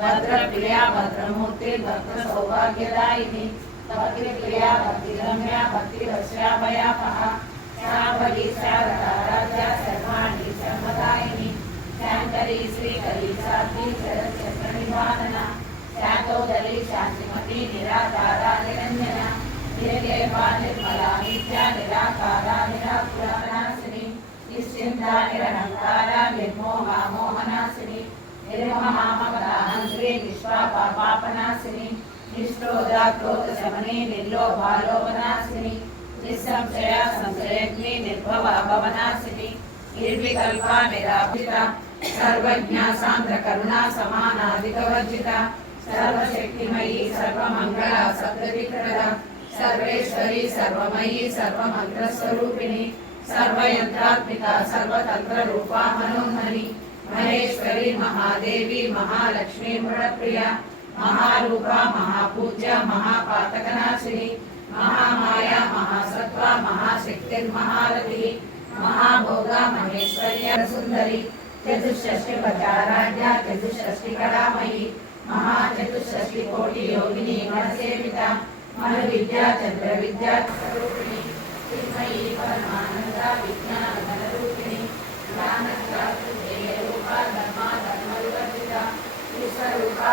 भद्रप्रिया भद्रमूर्ति भद्र सौभाग्यदायिनी भक्तिप्रिया भक्तिरम्या भक्तिरस्याभयापहा शाम्भवी शारदाराध्या सर्वाणि सर्वदायिनी शांकरी श्रीकरी साध्वी शरच्चक्रनिवारणा शातोदरी शांतिमती निराकारा निरंजना निर्लेपा निर्मला नित्या निराकारा निराकुलानाशिनी निश्चिन्ता निरहंकारा निर्मोहा मोहनाशिनी निर्महाममदाहंत्री निष्पापापापनाशिनी निष्क्रोधा क्रोधशमनी निर्लोभा लोभनाशिनी निस्संशया संशयग्नि निर्भवा भवनाशिनी निर्विकल्पा निराभिता सर्वज्ञा सान्द्र करुणा समानाधिकवर्जिता सर्वशक्तिमयी सर्वमंगला सप्तविक्रदा सर्वेश्वरी सर्वमयी सर्वमंत्रस्वरूपिणी सर्वयंत्रात्मिका सर्वतंत्र रूपा मनोहरी महेश्वरी महादेवी महालक्ष्मी मुड़प्रिया महारूपा महापूज्या महापातकनाशिनी महामाया महासत्वा महाशक्तिर्महारथी महाभोगा महेश्वर्या सुंदरी चतुष्षष्टि प्रचाराढ्या चतुष्षष्टि कलामयी महाचतुष्षष्टि कोटि योगिनी गणसेविता मनु विद्या चंद्र विद्या स्वरूपिणी चिन्मयी परमानंदा विज्ञान घनरूपिणी ज्ञान शास्त्र रूपा धर्मा धर्मविवर्जिता विश्वरूपा